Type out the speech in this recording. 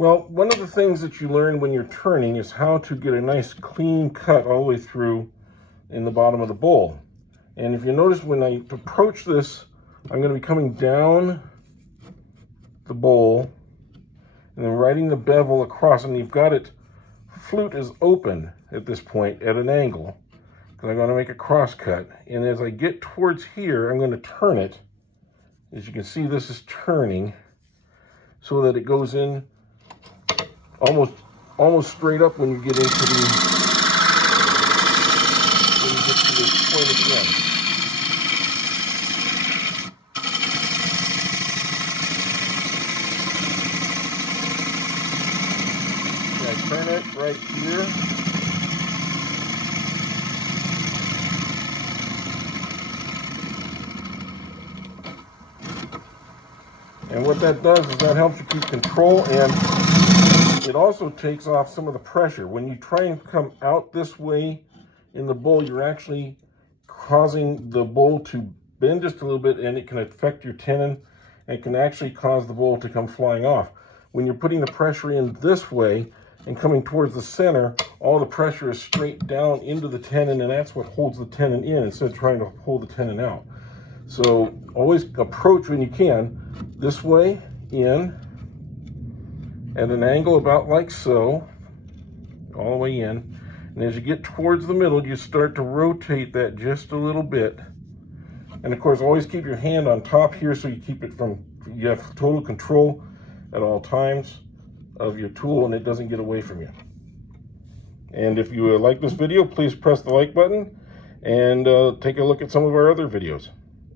Well, one of the things that you learn when you're turning is how to get a nice clean cut all the way through in the bottom of the bowl. And if you notice, when I approach this, I'm going to be coming down the bowl and then riding the bevel across, and you've got it, flute is open at this point at an angle, because I'm going to make a cross cut. And as I get towards here, I'm going to turn it. As you can see, this is turning so that it goes in almost straight up when you get to this point at the end. I turn it right here. And what that does is that helps you keep control, and it also takes off some of the pressure. When you try and come out this way in the bowl, you're actually causing the bowl to bend just a little bit, and it can affect your tenon and can actually cause the bowl to come flying off. When you're putting the pressure in this way and coming towards the center, all the pressure is straight down into the tenon, and that's what holds the tenon in instead of trying to pull the tenon out. So always approach, when you can, this way in at an angle about like so, all the way in. And as you get towards the middle, you start to rotate that just a little bit. And of course, always keep your hand on top here so you have total control at all times of your tool, and it doesn't get away from you. And if you like this video, please press the like button and take a look at some of our other videos.